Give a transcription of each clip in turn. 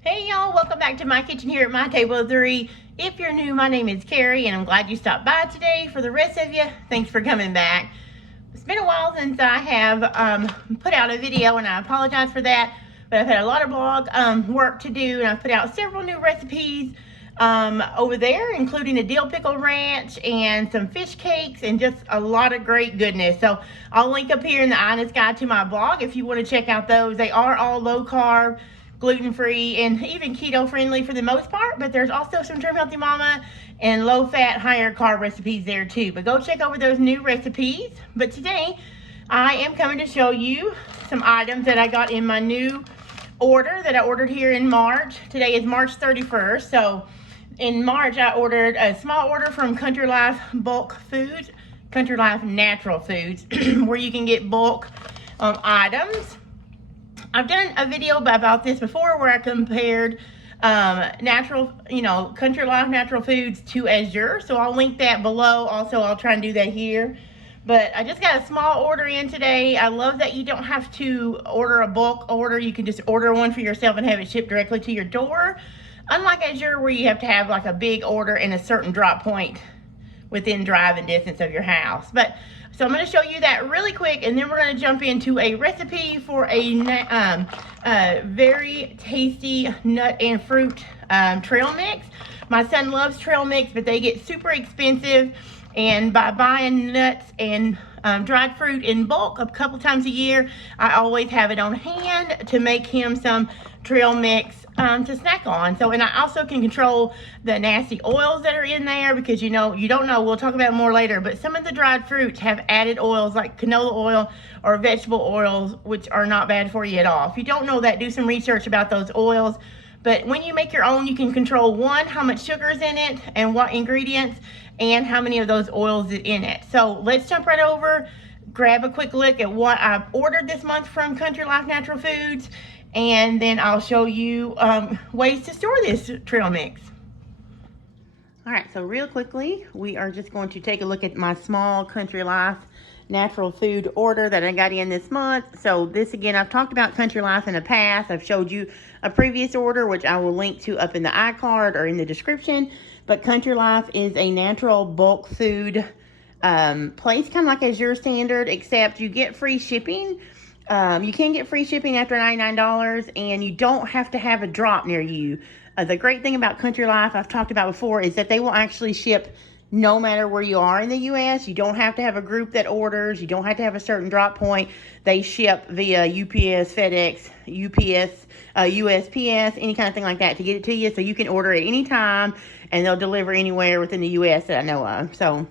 Hey y'all, welcome back to my kitchen here at My Table of Three. If you're new, my name is Carrie and I'm glad you stopped by today. For the rest of you, thanks for coming back. It's been a while since I have put out a video and I apologize for that, but I've had a lot of blog work to do and I've put out several new recipes over there, including a dill pickle ranch and some fish cakes and just a lot of great goodness. So I'll link up here in the honest guide to my blog if you want to check out those. They are all low carb, gluten-free, and even keto friendly for the most part, but there's also some Trim Healthy Mama and low fat, higher carb recipes there too. But go check over those new recipes. But today I am coming to show you some items that I got in my new order that I ordered here in March. Today is March 31st. So in March I ordered a small order from Country Life Bulk Foods, Country Life Natural Foods, where you can get bulk items. I've done a video about this before where I compared natural, Country Life Natural Foods to Azure. So I'll link that below. Also, I'll try and do that here. But I just got a small order in today. I love that you don't have to order a bulk order. You can just order one for yourself and have it shipped directly to your door. Unlike Azure, where you have to have like a big order and a certain drop point within driving distance of your house. So I'm going to show you that really quick, and then we're going to jump into a recipe for a very tasty nut and fruit trail mix. My son loves trail mix, but they get super expensive, and by buying nuts and dried fruit in bulk a couple times a year, I always have it on hand to make him some trail mix to snack on. And I also can control the nasty oils that are in there, because you don't know, we'll talk about it more later, but some of the dried fruits have added oils like canola oil or vegetable oils, which are not bad for you at all. If you don't know that, do some research about those oils. But when you make your own, you can control one, how much sugar is in it and what ingredients, and how many of those oils is in it. So let's jump right over, grab a quick look at what I've ordered this month from Country Life Natural Foods, and then I'll show you ways to store this trail mix. All right, so real quickly, we are just going to take a look at my small Country Life Natural Food order that I got in this month. So this, again, I've talked about Country Life in the past. I've showed you a previous order, which I will link to up in the iCard or in the description. But Country Life is a natural bulk food place, kind of like Azure Standard, except you get free shipping. You can get free shipping after $99, and you don't have to have a drop near you. The great thing about Country Life, I've talked about before, is that they will actually ship no matter where you are in the U.S. You don't have to have a group that orders. You don't have to have a certain drop point. They ship via UPS, FedEx, UPS, USPS, any kind of thing like that to get it to you. So you can order at any time, and they'll deliver anywhere within the U.S. that I know of. So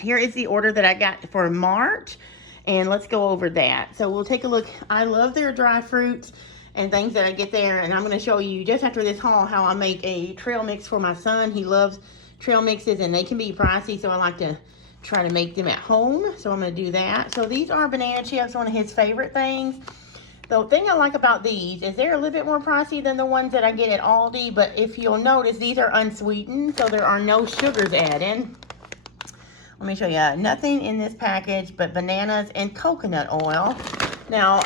here is the order that I got for March, and let's go over that. So we'll take a look. I love their dry fruits and things that I get there, and I'm going to show you just after this haul how I make a trail mix for my son. He loves trail mixes, and they can be pricey, so I like to try to make them at home. So I'm going to do that. So these are banana chips, one of his favorite things. The thing I like about these is they're a little bit more pricey than the ones that I get at Aldi, but if you'll notice, these are unsweetened, so there are no sugars added. Let me show you. Nothing in this package but bananas and coconut oil. Now,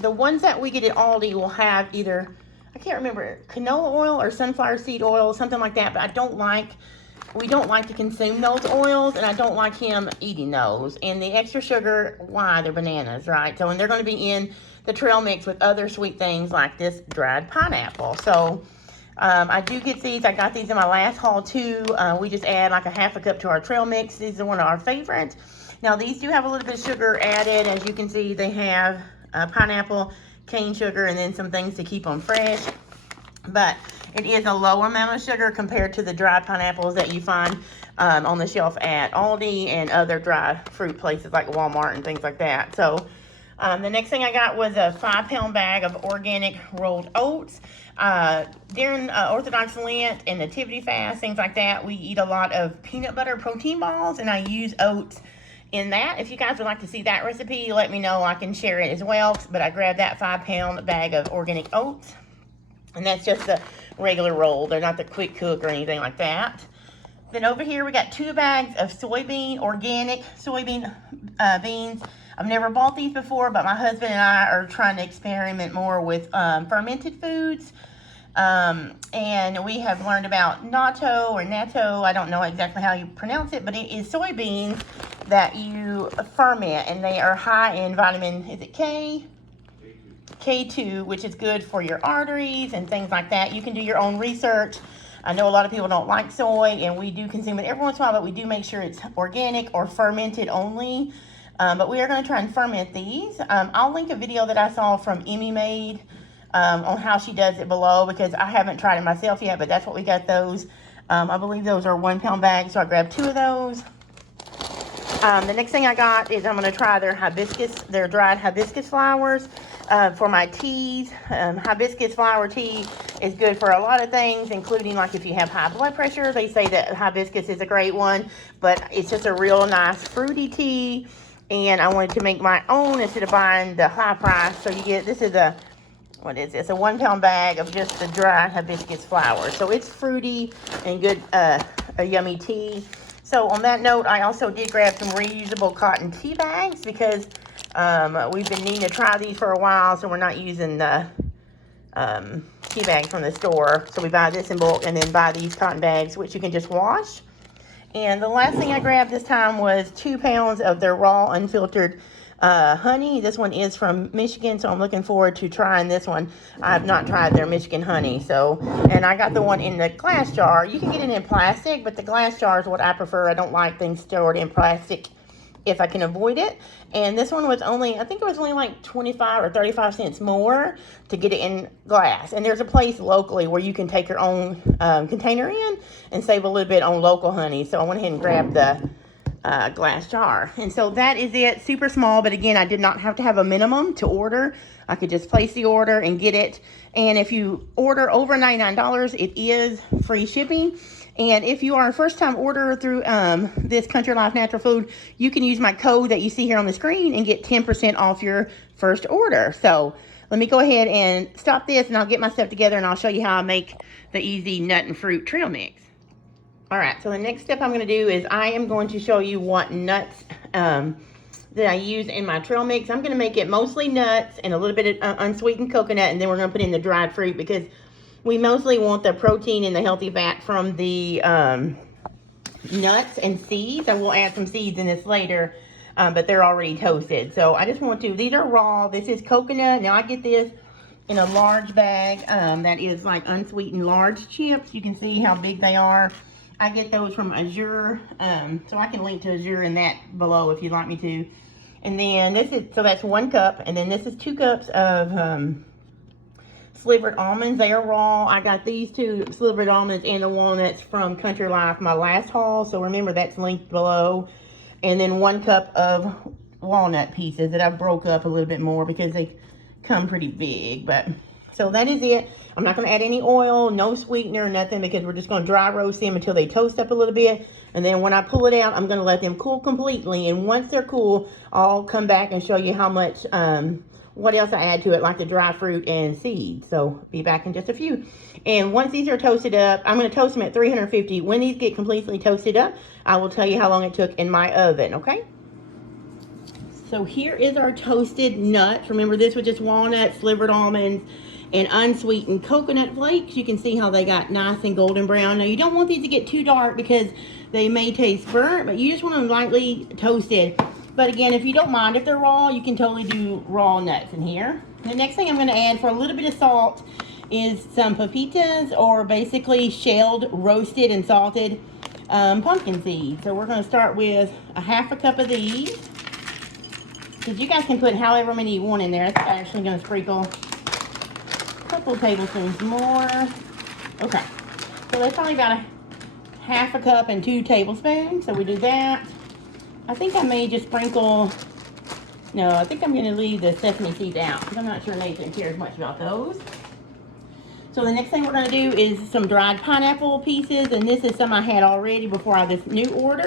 the ones that we get at Aldi will have either, I can't remember, canola oil or sunflower seed oil, something like that, but we don't like to consume those oils, and I don't like him eating those. And the extra sugar, why? They're bananas, right? So, and they're going to be in the trail mix with other sweet things like this dried pineapple. So, I do get these. I got these in my last haul too. We just add like a half a cup to our trail mix. These are one of our favorites. Now, these do have a little bit of sugar added. As you can see, they have pineapple, cane sugar, and then some things to keep them fresh. But it is a low amount of sugar compared to the dried pineapples that you find on the shelf at Aldi and other dry fruit places like Walmart and things like that. So the next thing I got was a 5-pound bag of organic rolled oats. During Orthodox Lent and Nativity fast, things like that, we eat a lot of peanut butter protein balls, and I use oats in that. If you guys would like to see that recipe, let me know. I can share it as well. But I grabbed that 5-pound bag of organic oats, and that's just the regular roll. They're not the quick cook or anything like that. Then over here we got 2 bags of organic soybean beans. I've never bought these before, but my husband and I are trying to experiment more with fermented foods. And we have learned about natto or natto. I don't know exactly how you pronounce it, but it is soybeans that you ferment, and they are high in vitamin, is it K? K2, which is good for your arteries and things like that. You can do your own research. I know a lot of people don't like soy, and we do consume it every once in a while, but we do make sure it's organic or fermented only. But we are going to try and ferment these. I'll link a video that I saw from Emmy Made on how she does it below, because I haven't tried it myself yet, but that's what we got those. I believe those are 1 pound bags, so I grabbed 2 of those. The next thing I got is I'm going to try their dried hibiscus flowers for my teas. Hibiscus flower tea is good for a lot of things, including like if you have high blood pressure. They say that hibiscus is a great one, but it's just a real nice fruity tea. And I wanted to make my own instead of buying the high price. So you get, this is a, what is this? A 1 pound bag of just the dry hibiscus flowers. So it's fruity and good, a yummy tea. So on that note, I also did grab some reusable cotton tea bags because we've been needing to try these for a while. So we're not using the tea bags from the store. So we buy this in bulk and then buy these cotton bags, which you can just wash. And the last thing I grabbed this time was 2 pounds of their raw unfiltered honey. This one is from Michigan, so I'm looking forward to trying this one. I have not tried their Michigan honey. So, and I got the one in the glass jar. You can get it in plastic, but the glass jar is what I prefer. I don't like things stored in plastic if I can avoid it. And this one was only, I think it was only like 25 or 35 cents more to get it in glass. And there's a place locally where you can take your own container in and save a little bit on local honey. So I went ahead and grabbed the glass jar. And so that is it. Super small, but again, I did not have to have a minimum to order. I could just place the order and get it. And if you order over $99, it is free shipping. And if you are a first-time orderer through this Country Life Natural Food, you can use my code that you see here on the screen and get 10% off your first order. So let me go ahead and stop this, and I'll get my stuff together, and I'll show you how I make the easy nut and fruit trail mix. All right, so the next step I'm going to do is I am going to show you what nuts that I use in my trail mix. I'm going to make it mostly nuts and a little bit of unsweetened coconut, and then we're going to put in the dried fruit because we mostly want the protein and the healthy fat from the nuts and seeds. I will add some seeds in this later, but they're already toasted. So I just want to, these are raw. This is coconut. Now I get this in a large bag that is like unsweetened large chips. You can see how big they are. I get those from Azure, so I can link to Azure in that below if you'd like me to. And then this is, so that's 1 cup, and then this is 2 cups of slivered almonds. They are raw. I got these 2 slivered almonds and the walnuts from Country Life, my last haul. So remember, that's linked below. And then 1 cup of walnut pieces that I broke up a little bit more because they come pretty big. But so that is it. I'm not going to add any oil, no sweetener, nothing, because we're just going to dry roast them until they toast up a little bit. And then when I pull it out, I'm going to let them cool completely. And once they're cool, I'll come back and show you how much what else I add to it, like the dry fruit and seeds. So be back in just a few. And once these are toasted up, I'm going to toast them at 350. When these get completely toasted up, I will tell you how long it took in my oven, okay? So here is our toasted nuts. Remember, this was just walnuts, slivered almonds, and unsweetened coconut flakes. You can see how they got nice and golden brown. Now, you don't want these to get too dark because they may taste burnt, but you just want them lightly toasted. But again, if you don't mind, if they're raw, you can totally do raw nuts in here. The next thing I'm going to add for a little bit of salt is some pepitas, or basically shelled, roasted, and salted pumpkin seeds. So we're going to start with a ½ cup of these, because you guys can put however many you want in there. It's actually going to sprinkle a couple tablespoons more. Okay, so that's probably about a ½ cup and 2 tablespoons. So we do that. I think I may just sprinkle, no, I think I'm going to leave the sesame seeds out because I'm not sure Nathan cares much about those. So the next thing we're going to do is some dried pineapple pieces, and this is some I had already before this new order.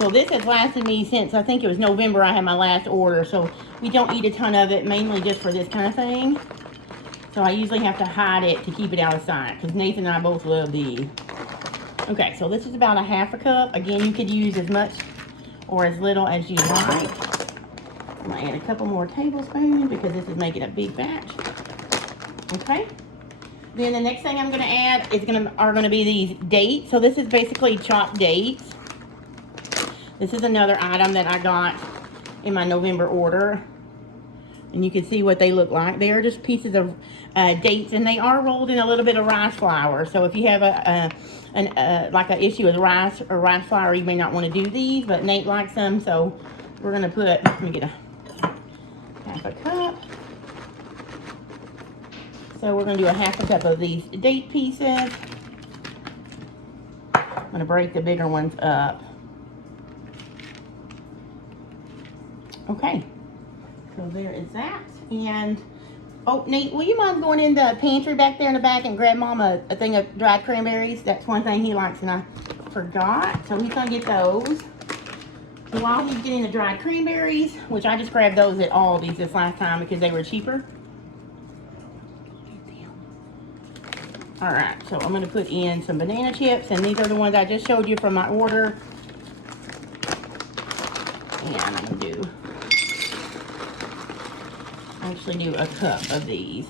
So this has lasted me since, I think it was November I had my last order, so we don't eat a ton of it, mainly just for this kind of thing. So I usually have to hide it to keep it out of sight because Nathan and I both love these. Okay, so this is about a ½ cup. Again, you could use as much or as little as you like. I'm gonna add a couple more tablespoons because this is making a big batch. Okay. Then the next thing I'm gonna add is gonna be these dates. So this is basically chopped dates. This is another item that I got in my November order. And you can see what they look like. They are just pieces of dates, and they are rolled in a little bit of rice flour. So if you have like an issue with rice or rice flour, you may not want to do these, but Nate likes them. So we're gonna put, let me get a half a cup. So we're gonna do a half a cup of these date pieces. I'm gonna break the bigger ones up. Okay. So there is that. And, oh, Nate, will you mind going in the pantry back there in the back and grab Mom a thing of dried cranberries? That's one thing he likes, and I forgot. So he's going to get those. So while he's getting the dried cranberries, which I just grabbed those at Aldi's this last time because they were cheaper. All right, so I'm going to put in some banana chips, and these are the ones I just showed you from my order. And I'm going to actually do a cup of these.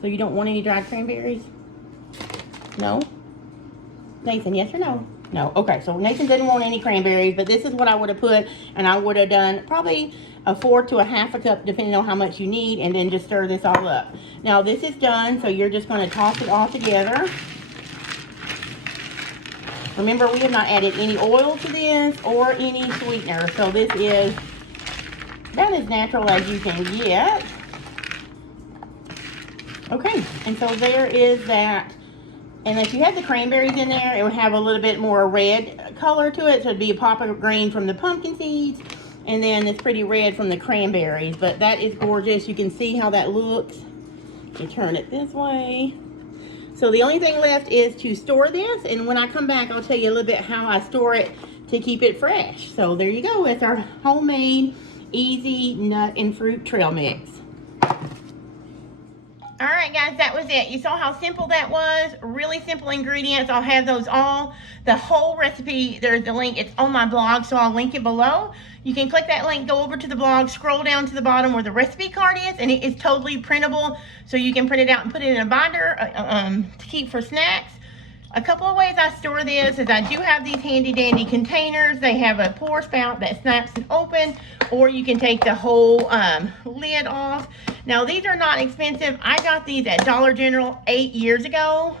So you don't want any dried cranberries? No? Nathan, yes or no? No. Okay, so Nathan didn't want any cranberries, but this is what I would have put, and I would have done probably a 1/4 to a half a cup, depending on how much you need, and then just stir this all up. Now this is done, so you're just going to toss it all together. Remember, we have not added any oil to this or any sweetener, so this is about as natural as you can get. Okay, and so there is that. And if you had the cranberries in there, it would have a little bit more red color to it. So it'd be a pop of green from the pumpkin seeds, and then it's pretty red from the cranberries. But that is gorgeous. You can see how that looks. You turn it this way. So the only thing left is to store this, and when I come back, I'll tell you a little bit how I store it to keep it fresh. So there you go. It's our homemade easy nut and fruit trail mix. All right, guys, that was it. You saw how simple that was. Really simple ingredients. I'll have those all, the whole recipe. There's the link. It's on my blog, so I'll link it below. You can click that link, go over to the blog, scroll down to the bottom where the recipe card is, and it is totally printable, so you can print it out and put it in a binder to keep for snacks. A couple of ways I store this is I do have these handy dandy containers. They have a pour spout that snaps and open, or you can take the whole lid off. Now these are not expensive. I got these at Dollar General 8 years ago.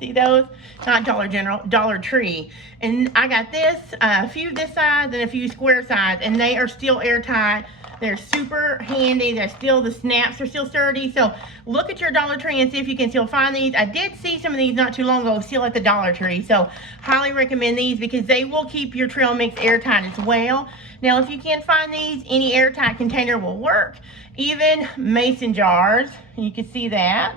See those? Not Dollar General, Dollar Tree. And I got this, a few this size and a few square size, and they are still airtight. They're super handy. They're still, the snaps are still sturdy. So look at your Dollar Tree and see if you can still find these. I did see some of these not too long ago still at the Dollar Tree. So highly recommend these because they will keep your trail mix airtight as well. Now, if you can't find these, any airtight container will work. Even mason jars, you can see that.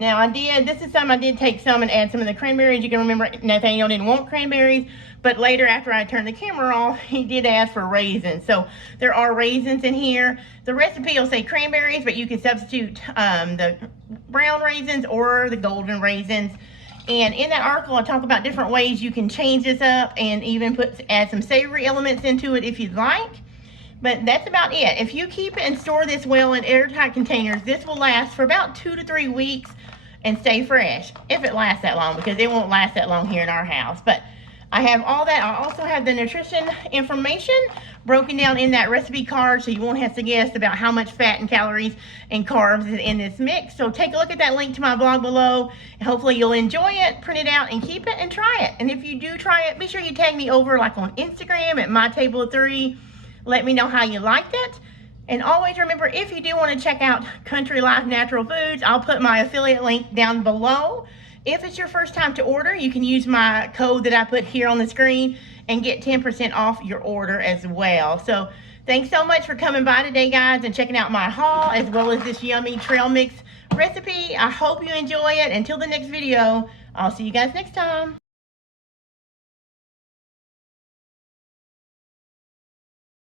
Now this is some, I did take some and add some of the cranberries. You can remember Nathaniel didn't want cranberries, but later after I turned the camera off, he did ask for raisins. So there are raisins in here. The recipe will say cranberries, but you can substitute the brown raisins or the golden raisins. And in that article, I talk about different ways you can change this up and even add some savory elements into it if you'd like. But that's about it. If you keep it and store this well in airtight containers, this will last for about 2 to 3 weeks and stay fresh, if it lasts that long, because it won't last that long here in our house. But I have all that. I also have the nutrition information broken down in that recipe card, so you won't have to guess about how much fat and calories and carbs is in this mix. So take a look at that link to my blog below, and hopefully you'll enjoy it, print it out, and keep it and try it. And if you do try it, be sure you tag me over like on Instagram at mytableofthree. Let me know how you liked it. And always remember, if you do want to check out Country Life Natural Foods, I'll put my affiliate link down below. If it's your first time to order, you can use my code that I put here on the screen and get 10% off your order as well. So thanks so much for coming by today, guys, and checking out my haul as well as this yummy trail mix recipe. I hope you enjoy it. Until the next video, I'll see you guys next time.